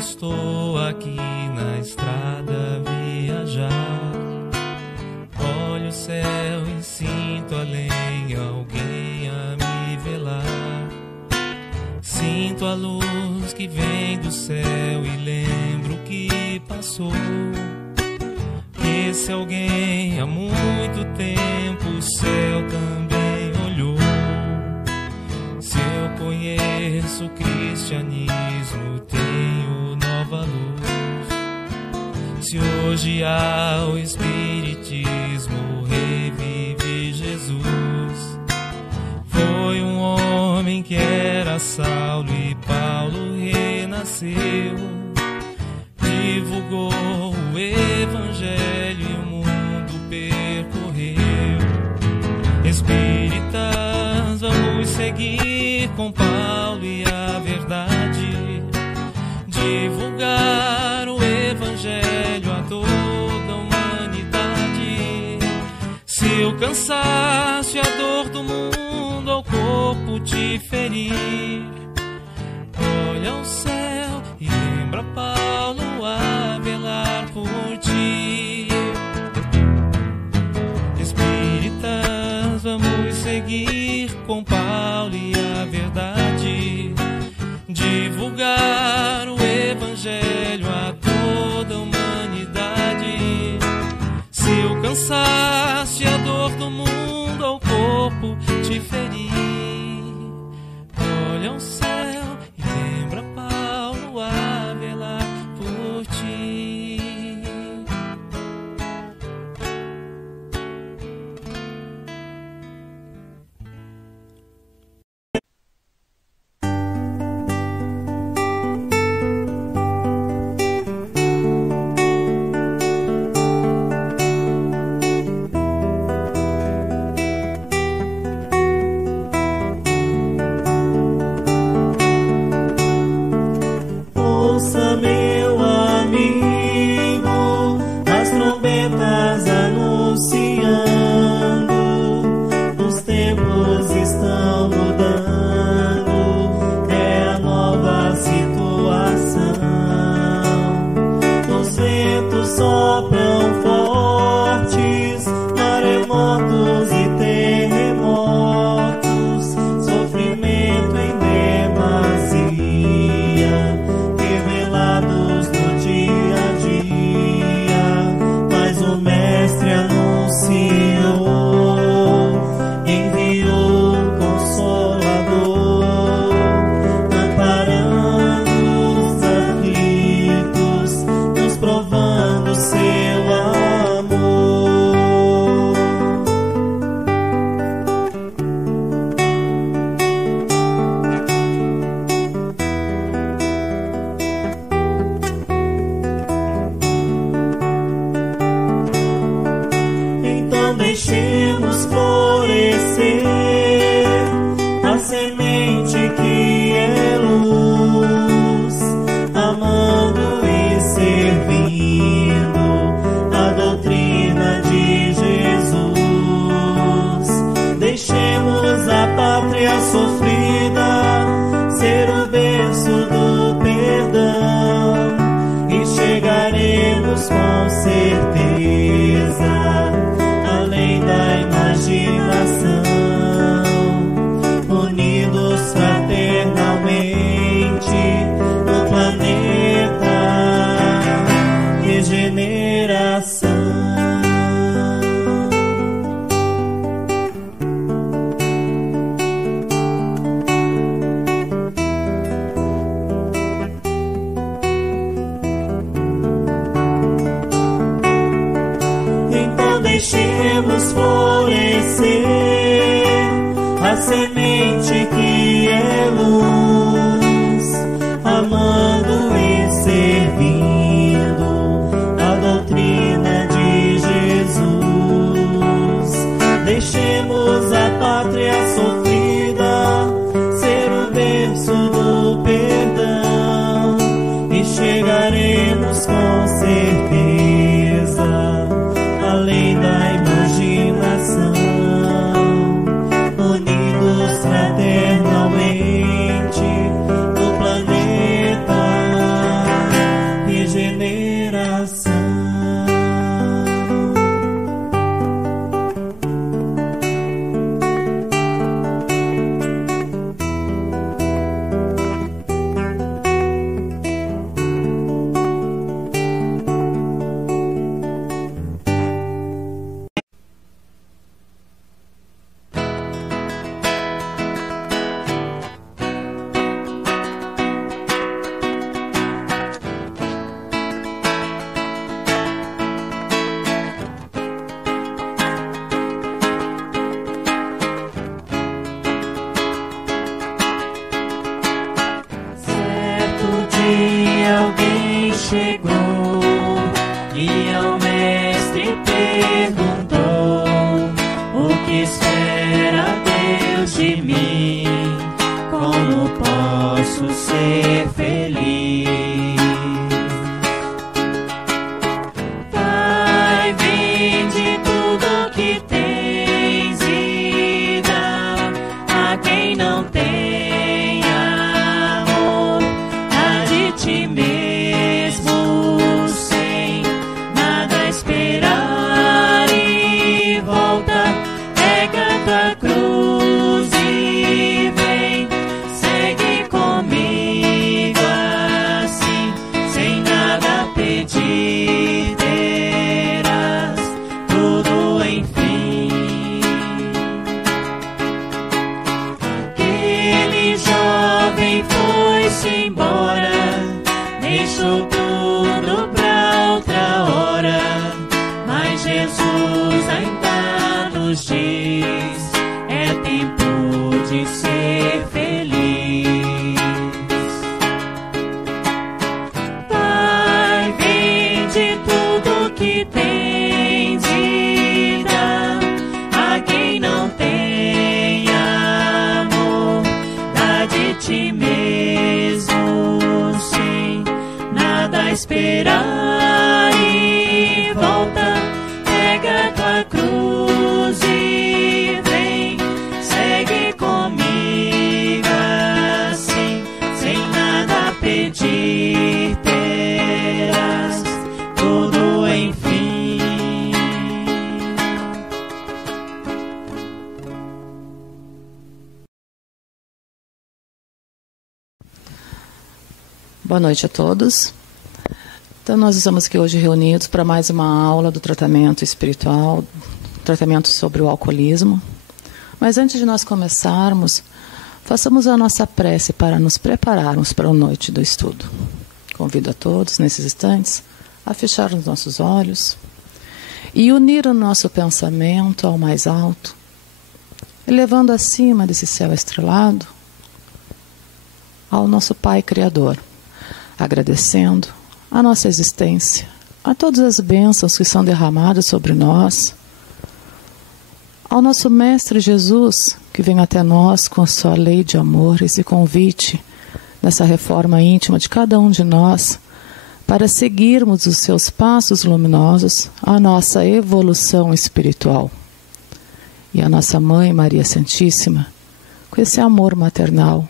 estou aqui na estrada a viajar. Olho o céu e sinto além alguém a me velar. Sinto a luz que vem do céu e lembro que passou. Esse alguém há muito tempo o céu também olhou. Se eu conheço o cristianismo, tenho nova luz. Se hoje há o espiritismo, revive Jesus. Foi um homem que era Saulo e Paulo renasceu. Divulgou o evangelho e o mundo percorreu. Espíritas, vamos seguir com Paulo e a verdade. Divulgar o evangelho a toda a humanidade. Se o cansaço e a dor do mundo ao corpo te ferir, olha ao céu e lembra Paulo a velar por ti. Espíritas, vamos seguir com Paulo e a verdade. Divulgar o evangelho a toda a humanidade. Se o cansaço e a dor do mundo ao corpo te ferir, olha ao céu e lembra Paulo a velar por ti. Ouça, meu amigo, as trombetas anunciando, os tempos estão mudando, é a nova situação. Os ventos sopram fortes, maremotos e terremotos, sofrimento em demasia, revelados no dia a dia, mas o Mestre anunciou, enviou o Consolador, amparando os aflitos, nos provando seu amor. Então deixemos florescer a semente que é luz, amando e servindo a doutrina de Jesus. Deixemos a pátria sofrida ser o berço do perdão e chegaremos com certeza além da imaginação, unidos fraternalmente no planeta regeneração. Então deixemos florescer a semente que é luz, amando e servindo a doutrina de Jesus. Deixemos a pátria sofrida ser o berço do perdão e chegaremos com certeza além da imaginação, unidos fraternalmente no planeta alguém chegou e ao mestre perguntou: o que espera Deus de mim? Como posso ser feliz? Pai, vende tudo que tens e dá a quem não tem amor. Dá de ti mesmo sem nada esperar e volta, pega tua cruz e vem, segue comigo assim, sem nada pedir, terás tudo enfim. Aquele jovem foi-se embora, deixou tudo pra outra hora, mas Jesus ainda nos diz: é tempo de ser feliz. Pai, vende tudo que tens e dá a quem não tem amor. Dá de ti mesmo sem nada esperar e volta, pega tua cruz e vem, segue comigo assim, sem nada pedir, terás tudo enfim. Boa noite a todos. Então, nós estamos aqui hoje reunidos para mais uma aula do tratamento espiritual, tratamento sobre o alcoolismo. Mas antes de nós começarmos, façamos a nossa prece para nos prepararmos para a noite do estudo. Convido a todos, nesses instantes, a fechar os nossos olhos e unir o nosso pensamento ao mais alto, elevando acima desse céu estrelado ao nosso Pai Criador, agradecendo a nossa existência, a todas as bênçãos que são derramadas sobre nós, ao nosso Mestre Jesus, que vem até nós com sua lei de amor, esse convite nessa reforma íntima de cada um de nós, para seguirmos os seus passos luminosos, a nossa evolução espiritual. E a nossa Mãe Maria Santíssima, com esse amor maternal,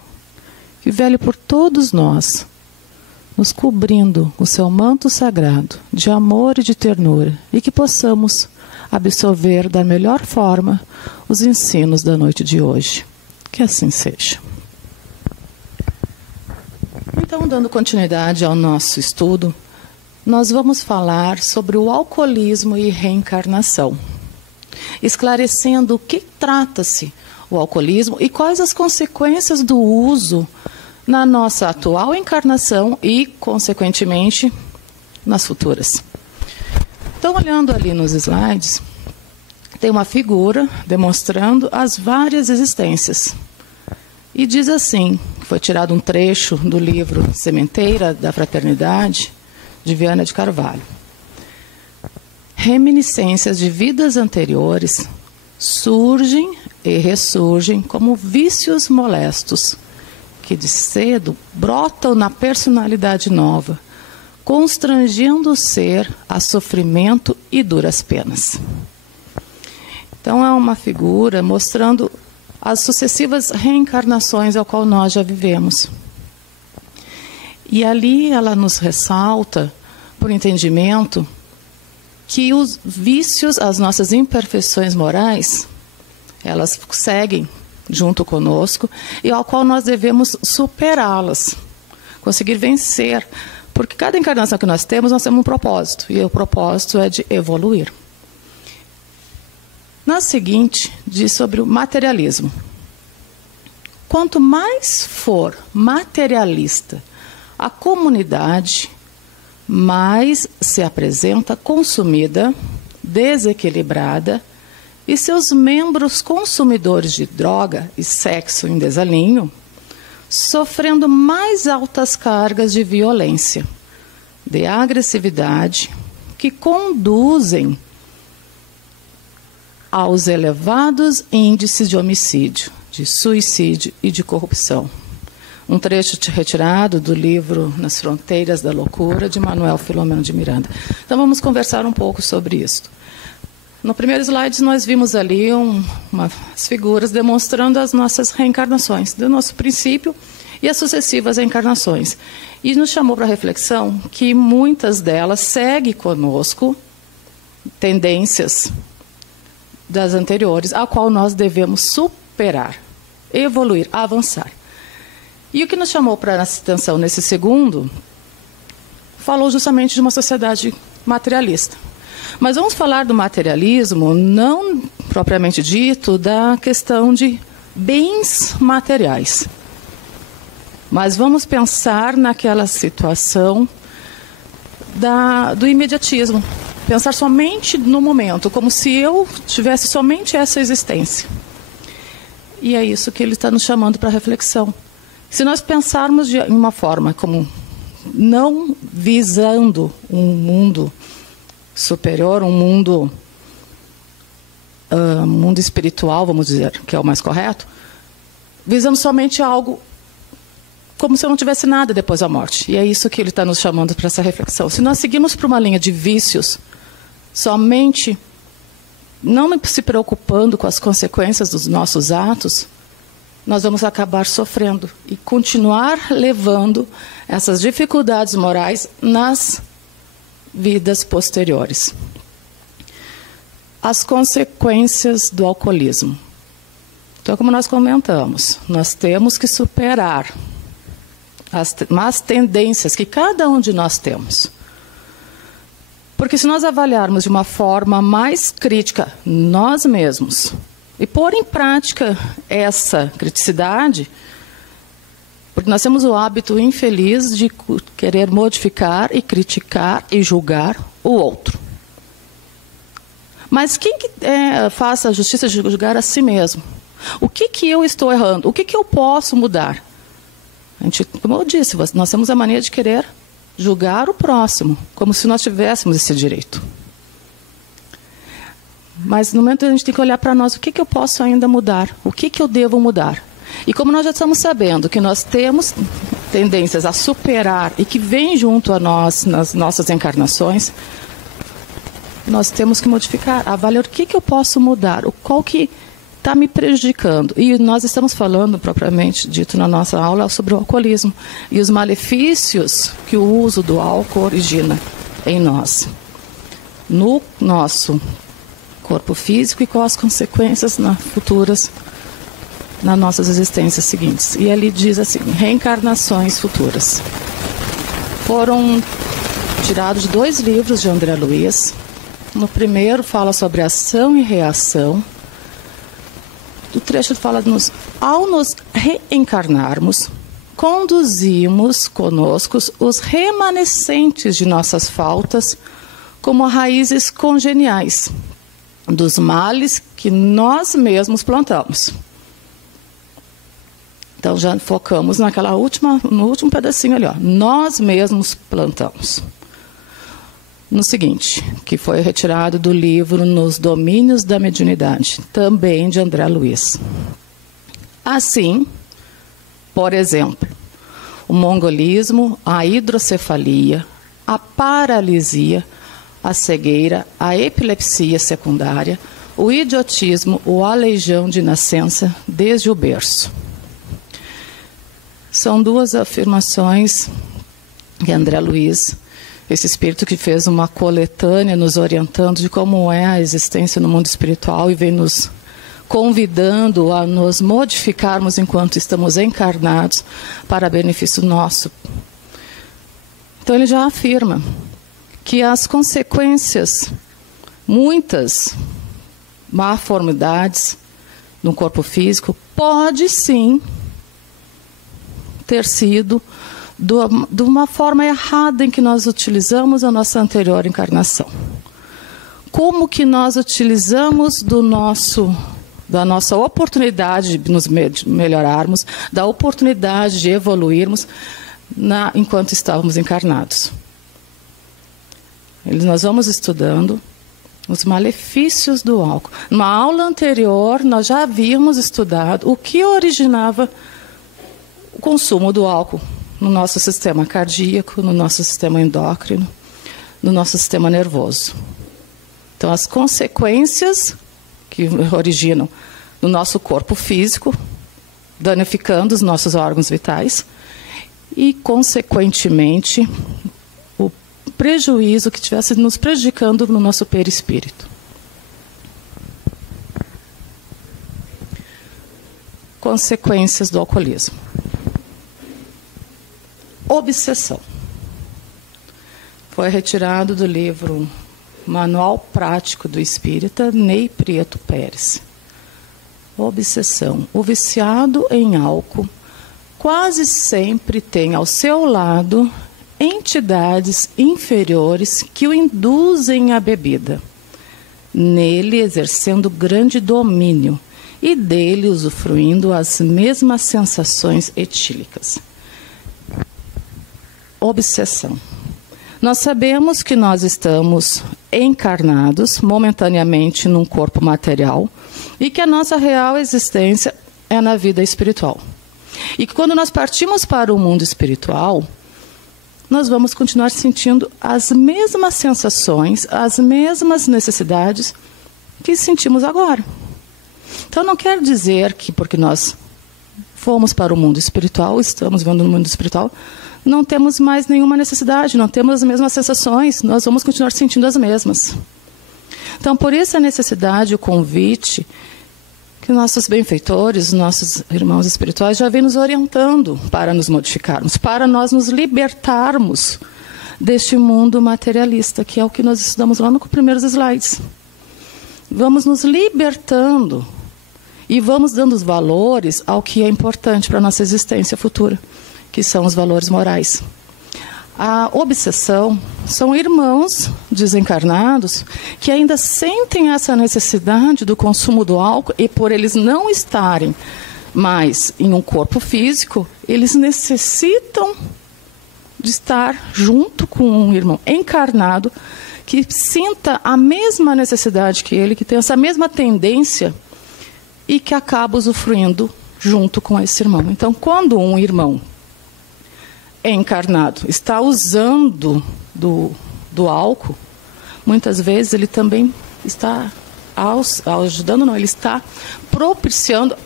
que vele por todos nós, nos cobrindo com seu manto sagrado de amor e de ternura, e que possamos absorver da melhor forma os ensinos da noite de hoje. Que assim seja. Então, dando continuidade ao nosso estudo, nós vamos falar sobre o alcoolismo e reencarnação, esclarecendo o que trata-se o alcoolismo e quais as consequências do uso na nossa atual encarnação e, consequentemente, nas futuras. Então, olhando ali nos slides, tem uma figura demonstrando as várias existências. E diz assim, foi tirado um trecho do livro Sementeira da Fraternidade, de Viana de Carvalho. Reminiscências de vidas anteriores surgem e ressurgem como vícios molestos, que de cedo brotam na personalidade nova, constrangendo o ser a sofrimento e duras penas. Então é uma figura mostrando as sucessivas reencarnações ao qual nós já vivemos. E ali ela nos ressalta, por entendimento, que os vícios, as nossas imperfeições morais, elas seguem junto conosco e ao qual nós devemos superá-las, conseguir vencer, porque cada encarnação que nós temos um propósito, e o propósito é de evoluir. Na seguinte, diz sobre o materialismo. Quanto mais for materialista a comunidade, mais se apresenta consumida, desequilibrada, e seus membros consumidores de droga e sexo em desalinho sofrendo mais altas cargas de violência, de agressividade, que conduzem aos elevados índices de homicídio, de suicídio e de corrupção. Um trecho retirado do livro Nas Fronteiras da Loucura, de Manuel Filomeno de Miranda. Então, vamos conversar um pouco sobre isso. No primeiro slide, nós vimos ali umas figuras demonstrando as nossas reencarnações, do nosso princípio e as sucessivas reencarnações. E nos chamou para a reflexão que muitas delas seguem conosco tendências das anteriores, a qual nós devemos superar, evoluir, avançar. E o que nos chamou para a atenção nesse segundo, falou justamente de uma sociedade materialista. Mas vamos falar do materialismo, não propriamente dito, da questão de bens materiais. Mas vamos pensar naquela situação do imediatismo. Pensar somente no momento, como se eu tivesse somente essa existência. E é isso que ele está nos chamando para reflexão. Se nós pensarmos de uma forma como não visando um mundo superior, um mundo espiritual, vamos dizer, que é o mais correto, visando somente algo como se eu não tivesse nada depois da morte. E é isso que ele está nos chamando para essa reflexão. Se nós seguirmos por uma linha de vícios, somente não se preocupando com as consequências dos nossos atos, nós vamos acabar sofrendo e continuar levando essas dificuldades morais nas vidas posteriores. As consequências do alcoolismo. Então, como nós comentamos, nós temos que superar as más tendências que cada um de nós temos. Porque se nós avaliarmos de uma forma mais crítica nós mesmos e pôr em prática essa criticidade, porque nós temos o hábito infeliz de querer modificar e criticar e julgar o outro. Mas quem que faça a justiça de julgar a si mesmo? O que eu estou errando? O que eu posso mudar? Como eu disse, nós temos a mania de querer julgar o próximo, como se nós tivéssemos esse direito. Mas no momento a gente tem que olhar para nós, o que eu posso ainda mudar? O que eu devo mudar? E como nós já estamos sabendo que nós temos tendências a superar e que vem junto a nós nas nossas encarnações, nós temos que modificar, avaliar o que eu posso mudar, qual que está me prejudicando. E nós estamos falando, propriamente dito na nossa aula, sobre o alcoolismo e os malefícios que o uso do álcool origina em nós, no nosso corpo físico e com as consequências futuras nas nossas existências seguintes. E ele diz assim, reencarnações futuras. Foram tirados de 2 livros de André Luiz. No primeiro fala sobre ação e reação. O trecho fala, ao nos reencarnarmos, conduzimos conosco os remanescentes de nossas faltas como raízes congeniais dos males que nós mesmos plantamos. Então já focamos no último pedacinho ali, ó. Nós mesmos plantamos. No seguinte, que foi retirado do livro Nos Domínios da Mediunidade, também de André Luiz. Assim, por exemplo, o mongolismo, a hidrocefalia, a paralisia, a cegueira, a epilepsia secundária, o idiotismo, o aleijão de nascença desde o berço. São 2 afirmações que André Luiz, esse espírito que fez uma coletânea nos orientando de como é a existência no mundo espiritual e vem nos convidando a nos modificarmos enquanto estamos encarnados para benefício nosso. Então ele já afirma que as consequências, muitas malformidades no corpo físico, pode sim ter sido de uma forma errada em que nós utilizamos a nossa anterior encarnação. Como que nós utilizamos do nosso da nossa oportunidade de nos melhorarmos, da oportunidade de evoluirmos enquanto estávamos encarnados. Nós vamos estudando os malefícios do álcool. Numa aula anterior, nós já havíamos estudado o que originava o consumo do álcool no nosso sistema cardíaco, no nosso sistema endócrino, no nosso sistema nervoso. Então, as consequências que originam no nosso corpo físico, danificando os nossos órgãos vitais e, consequentemente, o prejuízo que estivesse nos prejudicando no nosso perispírito. Consequências do alcoolismo. Obsessão. Foi retirado do livro Manual Prático do Espírita, Ney Prieto Pérez. Obsessão. O viciado em álcool quase sempre tem ao seu lado entidades inferiores que o induzem à bebida, nele exercendo grande domínio e dele usufruindo as mesmas sensações etílicas. Obsessão. Nós sabemos que nós estamos encarnados momentaneamente num corpo material e que a nossa real existência é na vida espiritual. E que quando nós partimos para o mundo espiritual, nós vamos continuar sentindo as mesmas sensações, as mesmas necessidades que sentimos agora. Então não quer dizer que porque nós fomos para o mundo espiritual, estamos vivendo no mundo espiritual, não temos mais nenhuma necessidade, não temos as mesmas sensações, nós vamos continuar sentindo as mesmas. Então, por isso a necessidade, o convite, que nossos benfeitores, nossos irmãos espirituais já vêm nos orientando para nos modificarmos, para nós nos libertarmos deste mundo materialista, que é o que nós estudamos lá nos primeiros slides. Vamos nos libertando e vamos dando os valores ao que é importante para a nossa existência futura, que são os valores morais. A obsessão são irmãos desencarnados que ainda sentem essa necessidade do consumo do álcool e por eles não estarem mais em um corpo físico, eles necessitam de estar junto com um irmão encarnado que sinta a mesma necessidade que ele, que tem essa mesma tendência e que acaba usufruindo junto com esse irmão. Então, quando um irmão encarnado está usando do álcool, muitas vezes ele também está ajudando, não, ele está propiciando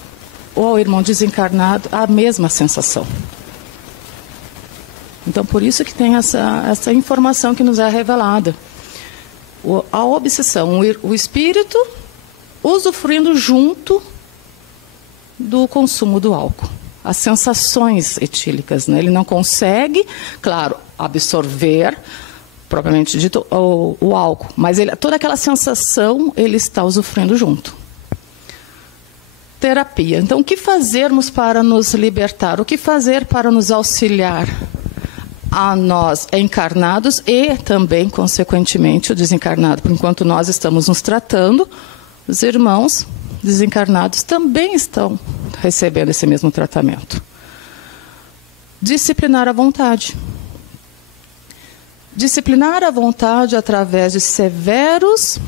ao irmão desencarnado a mesma sensação. Então, por isso que tem essa informação que nos é revelada. A obsessão, o espírito usufruindo junto do consumo do álcool. As sensações etílicas, né? Ele não consegue, claro, absorver, propriamente dito, o álcool, mas toda aquela sensação ele está usufruindo junto. Terapia. Então, o que fazermos para nos libertar? O que fazer para nos auxiliar a nós encarnados e também, consequentemente, o desencarnado? Por enquanto nós estamos nos tratando, os irmãos desencarnados também estão recebendo esse mesmo tratamento. Disciplinar a vontade. Disciplinar a vontade através de severos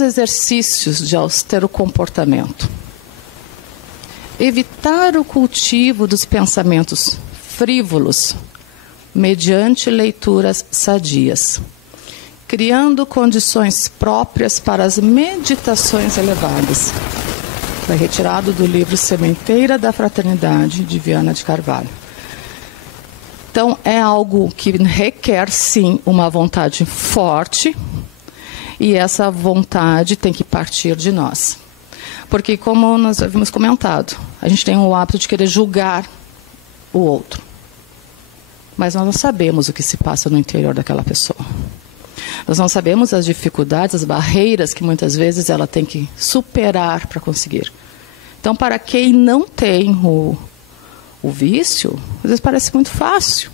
exercícios de austero comportamento. Evitar o cultivo dos pensamentos frívolos mediante leituras sadias, criando condições próprias para as meditações elevadas. Foi retirado do livro Sementeira da Fraternidade, de Viana de Carvalho. Então, é algo que requer, sim, uma vontade forte, e essa vontade tem que partir de nós. Porque, como nós havíamos comentado, a gente tem o hábito de querer julgar o outro. Mas nós não sabemos o que se passa no interior daquela pessoa. Nós não sabemos as dificuldades, as barreiras que muitas vezes ela tem que superar para conseguir. Então, para quem não tem o vício, às vezes parece muito fácil.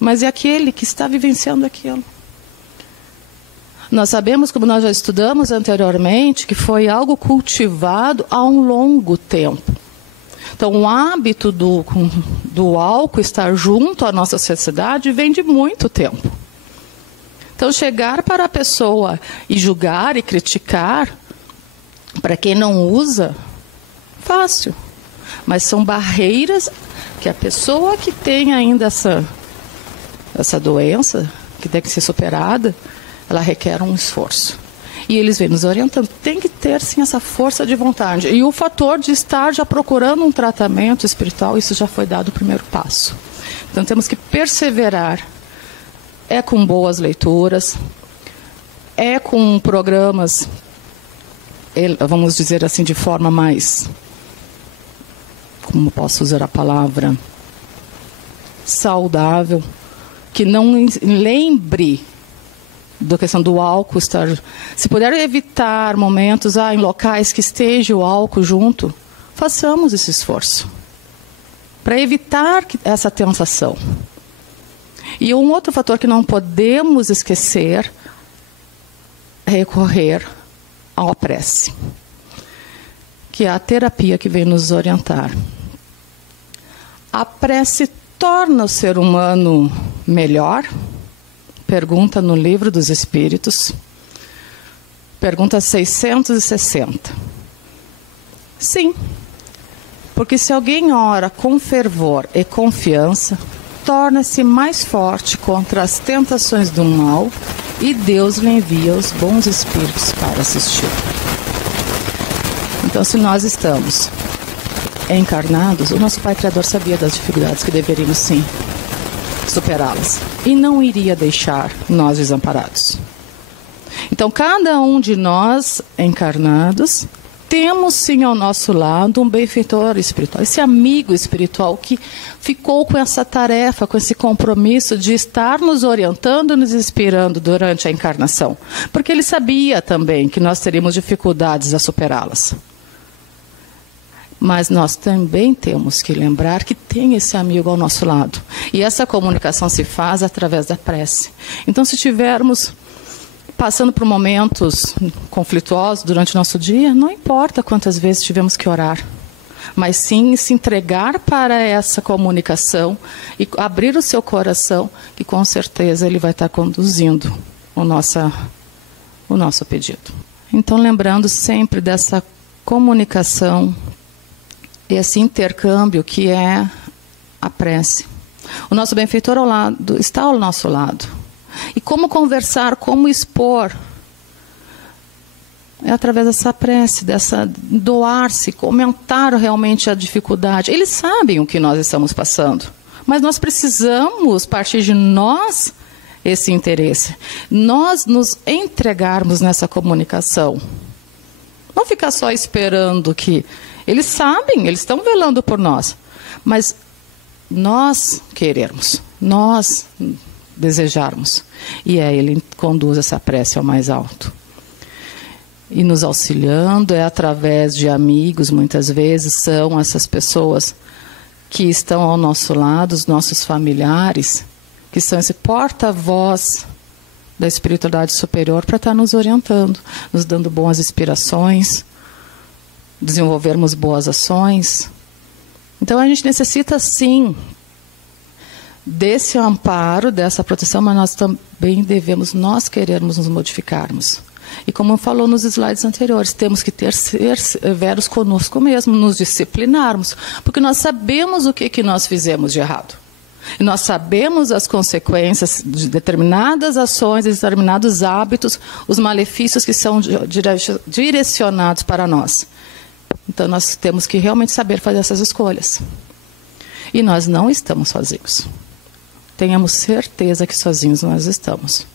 Mas é aquele que está vivenciando aquilo. Nós sabemos, como nós já estudamos anteriormente, que foi algo cultivado há um longo tempo. Então, o hábito do álcool estar junto à nossa sociedade vem de muito tempo. Então, chegar para a pessoa e julgar e criticar, para quem não usa, fácil. Mas são barreiras que a pessoa que tem ainda essa doença, que tem que ser superada, ela requer um esforço. E eles vêm nos orientando. Tem que ter, sim, essa força de vontade. E o fator de estar já procurando um tratamento espiritual, isso já foi dado o primeiro passo. Então, temos que perseverar. É com boas leituras, é com programas, vamos dizer assim, de forma mais, como posso usar a palavra, saudável, que não lembre da questão do álcool estar. Se puder evitar momentos em locais que esteja o álcool junto, façamos esse esforço para evitar essa tentação. E um outro fator que não podemos esquecer é recorrer à prece, que é a terapia que vem nos orientar. A prece torna o ser humano melhor? Pergunta no Livro dos Espíritos, pergunta 660. Sim, porque se alguém ora com fervor e confiança, torna-se mais forte contra as tentações do mal e Deus lhe envia os bons espíritos para assistir. Então, se nós estamos encarnados, o nosso Pai Criador sabia das dificuldades que deveríamos, sim, superá-las. E não iria deixar nós desamparados. Então, cada um de nós encarnados, temos sim ao nosso lado um benfeitor espiritual, esse amigo espiritual que ficou com essa tarefa, com esse compromisso de estar nos orientando, nos inspirando durante a encarnação. Porque ele sabia também que nós teríamos dificuldades a superá-las. Mas nós também temos que lembrar que tem esse amigo ao nosso lado. E essa comunicação se faz através da prece. Então, se tivermos passando por momentos conflituosos durante o nosso dia, não importa quantas vezes tivemos que orar, mas sim se entregar para essa comunicação e abrir o seu coração, que com certeza ele vai estar conduzindo o nosso pedido. Então, lembrando sempre dessa comunicação, esse intercâmbio que é a prece. O nosso benfeitor está ao nosso lado. E como conversar, como expor? É através dessa prece, dessa doar-se, comentar realmente a dificuldade. Eles sabem o que nós estamos passando, mas nós precisamos partir de nós esse interesse. Nós nos entregarmos nessa comunicação. Não ficar só esperando que... Eles sabem, eles estão velando por nós. Mas nós querermos, nós desejarmos. E aí ele conduz essa prece ao mais alto. E nos auxiliando, é através de amigos, muitas vezes, são essas pessoas que estão ao nosso lado, os nossos familiares, que são esse porta-voz da espiritualidade superior para estar nos orientando, nos dando boas inspirações, desenvolvermos boas ações. Então a gente necessita sim desse amparo, dessa proteção, mas nós também devemos, nós querermos nos modificarmos. E como falou nos slides anteriores, temos que ser severos conosco mesmo, nos disciplinarmos, porque nós sabemos o que nós fizemos de errado. E nós sabemos as consequências de determinadas ações, de determinados hábitos, os malefícios que são direcionados para nós. Então, nós temos que realmente saber fazer essas escolhas. E nós não estamos sozinhos. Tenhamos certeza que sozinhos nós estamos.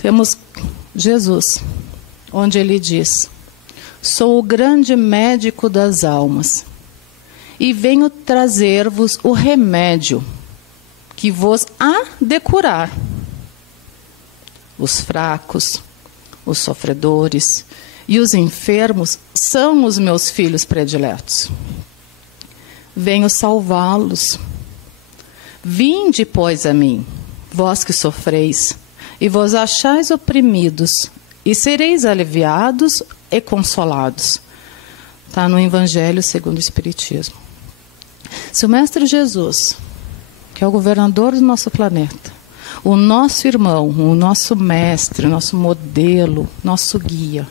Temos Jesus, onde ele diz: sou o grande médico das almas, e venho trazer-vos o remédio que vos há de curar os fracos, os sofredores e os enfermos são os meus filhos prediletos. Venho salvá-los. Vinde, pois, a mim, vós que sofreis e vos achais oprimidos, e sereis aliviados e consolados. Está no Evangelho segundo o Espiritismo. Se o Mestre Jesus, que é o governador do nosso planeta, o nosso irmão, o nosso mestre, o nosso modelo, nosso guia,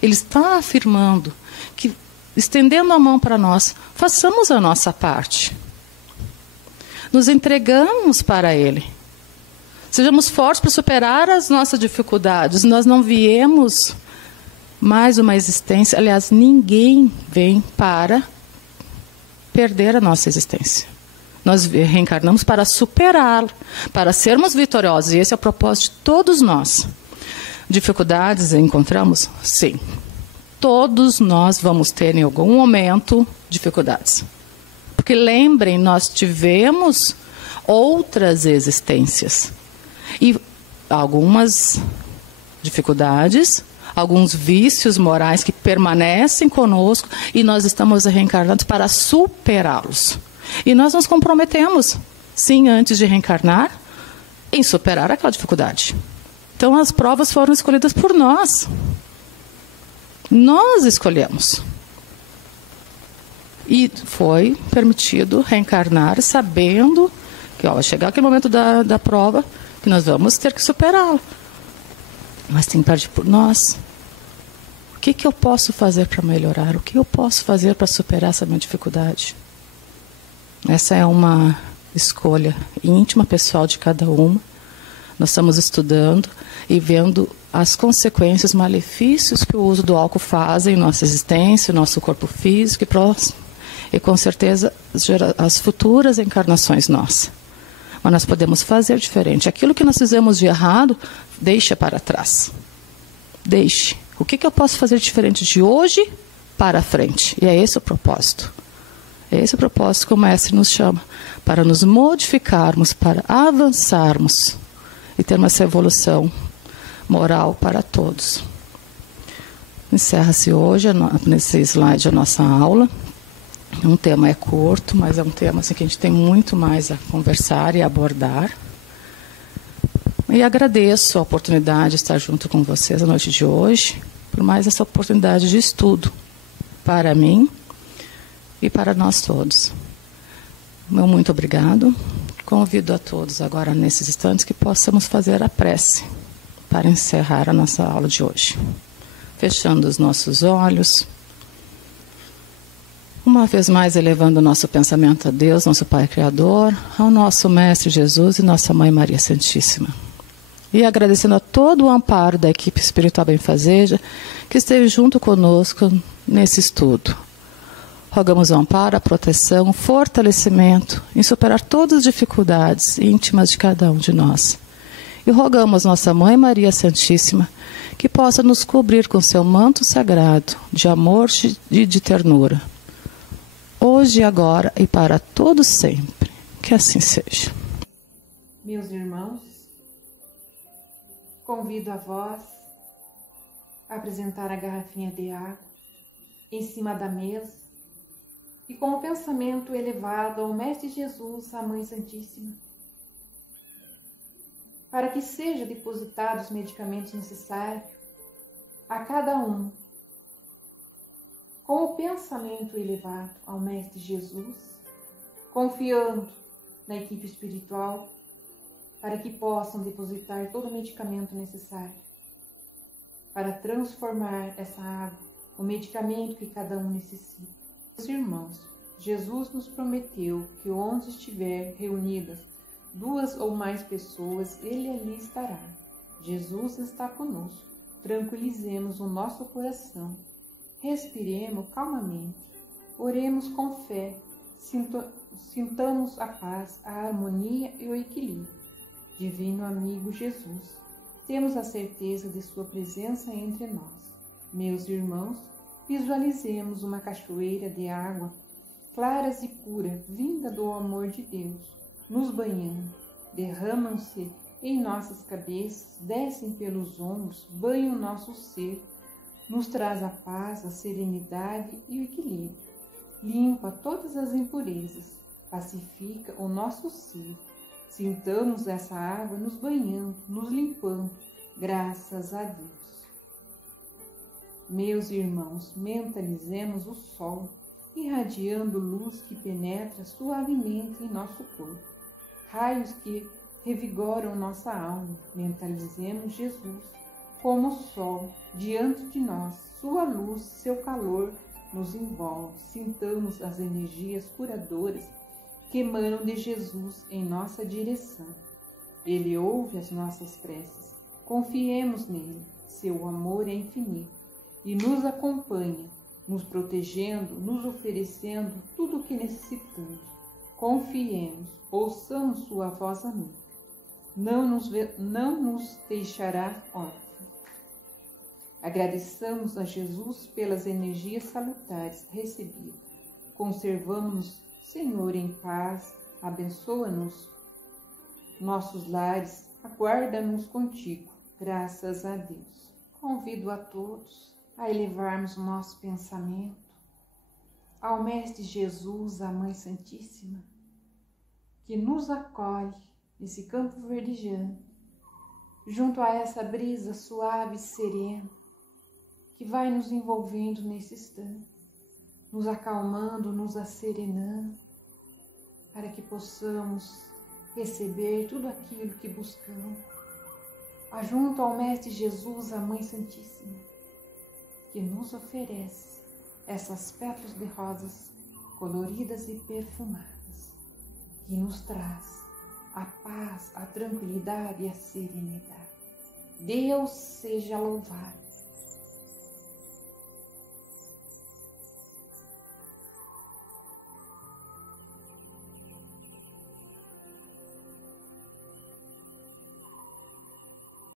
ele está afirmando que, estendendo a mão para nós, façamos a nossa parte. Nos entregamos para ele. Sejamos fortes para superar as nossas dificuldades. Nós não viemos mais uma existência. Aliás, ninguém vem para perder a nossa existência. Nós reencarnamos para superá-la, para sermos vitoriosos. E esse é o propósito de todos nós. Dificuldades encontramos? Sim. Todos nós vamos ter em algum momento dificuldades. Porque lembrem, nós tivemos outras existências. E algumas dificuldades, alguns vícios morais que permanecem conosco e nós estamos reencarnados para superá-los. E nós nos comprometemos, sim, antes de reencarnar, em superar aquela dificuldade. Então as provas foram escolhidas por nós. Nós escolhemos. E foi permitido reencarnar sabendo que vai chegar aquele momento da prova que nós vamos ter que superá-la. Mas tem que partir por nós. O que eu posso fazer para melhorar? O que eu posso fazer para superar essa minha dificuldade? Essa é uma escolha íntima, pessoal de cada uma. Nós estamos estudando e vendo as consequências, malefícios que o uso do álcool faz em nossa existência, nosso corpo físico e com certeza as futuras encarnações nossas. Mas nós podemos fazer diferente. Aquilo que nós fizemos de errado, deixa para trás. Deixe. O que eu posso fazer diferente de hoje para frente? E é esse o propósito. É esse o propósito que o Mestre nos chama. Para nos modificarmos, para avançarmos e termos essa evolução moral para todos. Encerra-se hoje, nesse slide, a nossa aula. Um tema é curto, mas é um tema assim, que a gente tem muito mais a conversar e abordar. E agradeço a oportunidade de estar junto com vocês a noite de hoje, por mais essa oportunidade de estudo para mim e para nós todos. Meu muito obrigado. Convido a todos agora, nesses instantes, que possamos fazer a prece para encerrar a nossa aula de hoje. Fechando os nossos olhos. Uma vez mais elevando o nosso pensamento a Deus, nosso Pai Criador, ao nosso Mestre Jesus e nossa Mãe Maria Santíssima. E agradecendo a todo o amparo da equipe espiritual benfazeja que esteve junto conosco nesse estudo. Rogamos o amparo, a proteção, o fortalecimento em superar todas as dificuldades íntimas de cada um de nós. E rogamos nossa Mãe Maria Santíssima que possa nos cobrir com seu manto sagrado de amor e de ternura. Hoje, agora e para todos sempre. Que assim seja. Meus irmãos, convido a vós a apresentar a garrafinha de água em cima da mesa e com o pensamento elevado ao Mestre Jesus, à Mãe Santíssima, para que seja depositados os medicamentos necessários a cada um, com o pensamento elevado ao Mestre Jesus, confiando na equipe espiritual, para que possam depositar todo o medicamento necessário para transformar essa água, o medicamento que cada um necessita. Meus irmãos, Jesus nos prometeu que onde estiver reunidas 2 ou mais pessoas, Ele ali estará. Jesus está conosco. Tranquilizemos o nosso coração. Respiremos calmamente. Oremos com fé. Sintamos a paz, a harmonia e o equilíbrio. Divino amigo Jesus, temos a certeza de sua presença entre nós. Meus irmãos, visualizemos uma cachoeira de água claras e pura, vinda do amor de Deus, nos banhando. Derramam-se em nossas cabeças, descem pelos ombros, banham nosso ser, nos traz a paz, a serenidade e o equilíbrio. Limpa todas as impurezas, pacifica o nosso ser. Sintamos essa água nos banhando, nos limpando, graças a Deus. Meus irmãos, mentalizemos o sol, irradiando luz que penetra suavemente em nosso corpo, raios que revigoram nossa alma. Mentalizemos Jesus como sol diante de nós, sua luz, seu calor nos envolve. Sintamos as energias curadoras que emanam de Jesus em nossa direção. Ele ouve as nossas preces. Confiemos nele, seu amor é infinito e nos acompanha, nos protegendo, nos oferecendo tudo o que necessitamos. Confiemos, ouçamos sua voz amiga. Não nos deixará órfãos. Agradeçamos a Jesus pelas energias salutares recebidas. Conservamos-nos, Senhor, em paz. Abençoa-nos, nossos lares. Aguarda-nos contigo. Graças a Deus. Convido a todos a elevarmos o nosso pensamento ao Mestre Jesus, à Mãe Santíssima, que nos acolhe nesse campo verdejante, junto a essa brisa suave e serena, que vai nos envolvendo nesse instante, nos acalmando, nos asserenando, para que possamos receber tudo aquilo que buscamos. Junto ao Mestre Jesus, a Mãe Santíssima, que nos oferece essas pétalas de rosas coloridas e perfumadas, que nos traz a paz, a tranquilidade e a serenidade. Deus seja louvado.